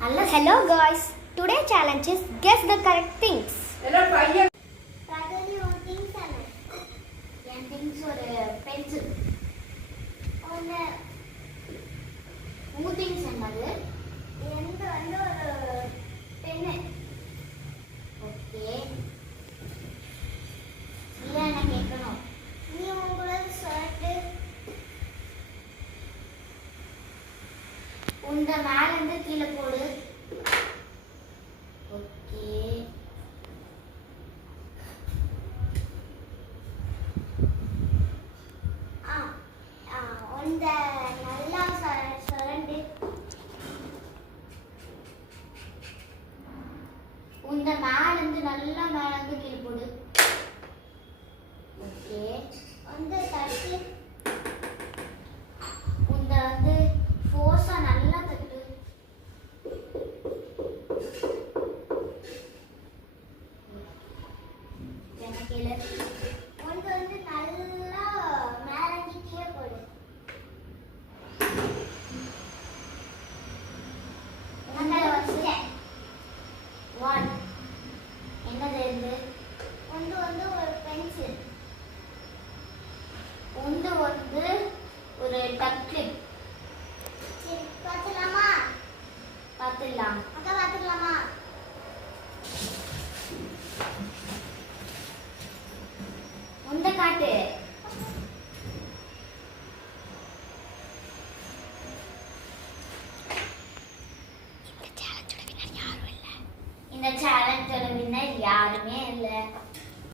Hello guys. Today challenge is guess the correct things. things ஒரு pencil ஒன்று things என்னது எந்த வந்து ஒரு பென்னு ஓகே இல்லை என்ன கேட்கணும் நீ உங்களுக்கு ஷர்ட்டு உந்த மேலேருந்து கீழே போடு ஓகே உந்த நல்லா சுரண்டு உந்த மேலேருந்து நல்லா மேலேருந்து கீழே போடு ஓகே வந்து தட்டு உந்த வந்து ஃபோர்ஸாக நல்லா தட்டு எனக்கு உனக்கு வந்து நல்லா மேலேருந்து கீழே போடு என்னது இது வந்து ஒரு பென்சில் வந்து ஒரு டக் கிளிப்